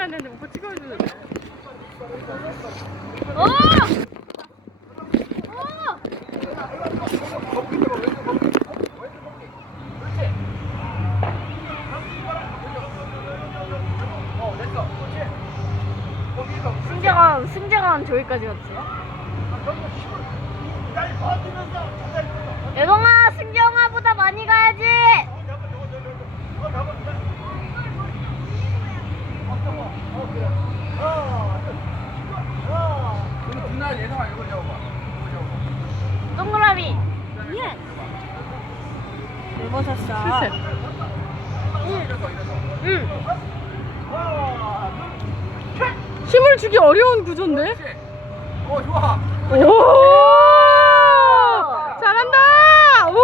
찍어야 되는데 오빠 찍어주는. 어! 어! 승재가 승재가 저기까지 갔지. 예동아 승경아보다 많이 가야지. 그리고 누나 예성아 이거 잡아봐 이거 잡아봐 동그라미. 예. 실패. 이래서 이래서 응. 힘을 주기 어려운 구조인데? 어 좋아 오! 잘한다! 오!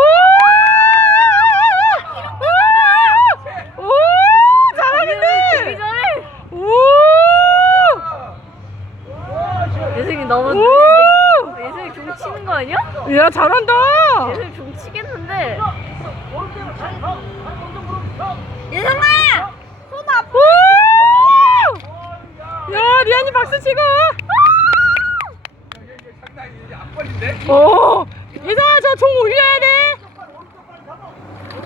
오! 오! 되기 잘하는데! 전에 오! 예승이 너무 오! 예승이 종 치는 거 아니야? 야, 잘한다! 예승이 종 치겠는데. 예승아! 손 아파. 오! 야, 리안이 박수 치고! 오! 예성아, 저 종 올려야 돼!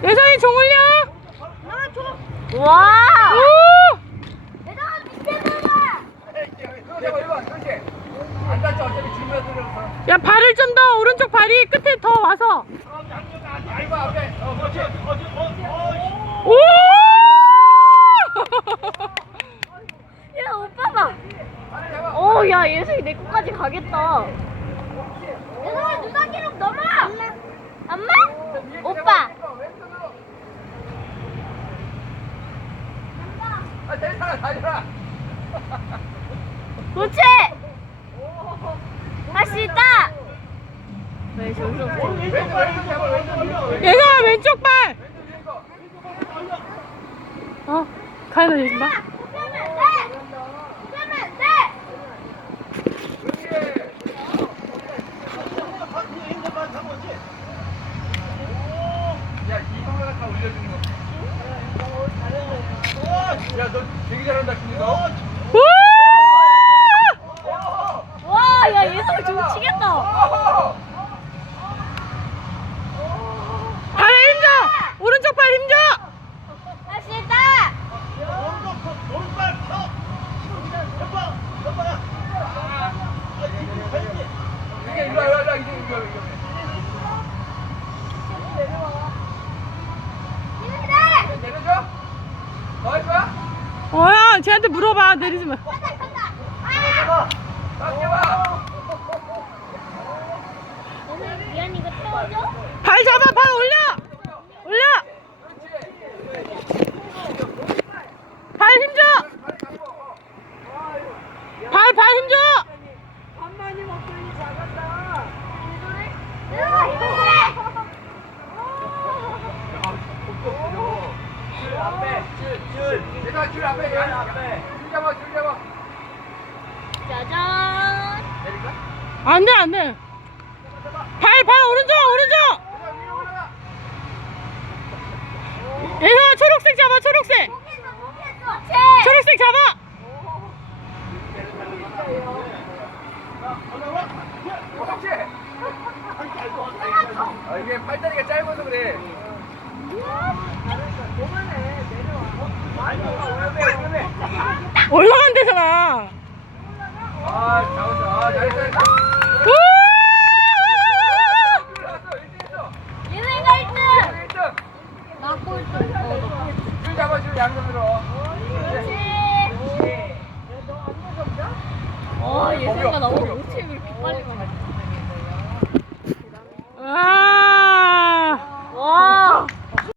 예성이 종 올려! 와! 오! 얘들아 밑에 봐봐. 어차피 들어서 야, 발을 좀 더, 오른쪽 발이 끝에 더 와서. 아이고 앞에 어 그렇지 오! 야 오빠 봐. 발을 잡아 어, 야 예승이 내 거까지 가겠다. 얘들아 누나 기록 넘어. 엄마. 오빠. 왼손으로 아 괜찮아 다녀라 그렇지. 수 있다. 왜 저기서? 왼손 예성아, 왼쪽 발! 어, 가연아, 예좀 봐. 야, 이 방아가 다 올려주는 거. 야, 너 되게 잘한다, 김이서. 오! 와, 야 예승이 좀 치겠다. 발에 힘줘! 오른쪽 발 힘줘! 할 수 있다. 이게 일로 와, 일로 와, 일로 와, 이제 일로 와, 이거. 이제 내려줘? 더 할 거야? 어야, 쟤한테 물어봐. 내리지 마. 미안. 발 잡아, 발 올려! 올려! 발 힘줘! 발. 발, 발 힘줘! 줄 앞에, 줄, 줄. 얘들아, 줄 앞에, 줄 앞에. 줄 잡아, 줄 잡아. 짜잔. 내릴까? 안 돼, 안 돼. 발, 발, 오른쪽, 오른쪽! 얘들아, 위로 올라가. 예성아, 초록색 잡아, 초록색! 그렇지. 초록색 잡아! 그렇지. 아, 이게 팔다리가 짧아서 그래. 올라간대잖아. 아, 잘했어. 아, 잘했어, 잘했어. 우! 올라갔어, 1등 했어. 얘네가 1등. 1등. 나 이렇게 빨리 가냐.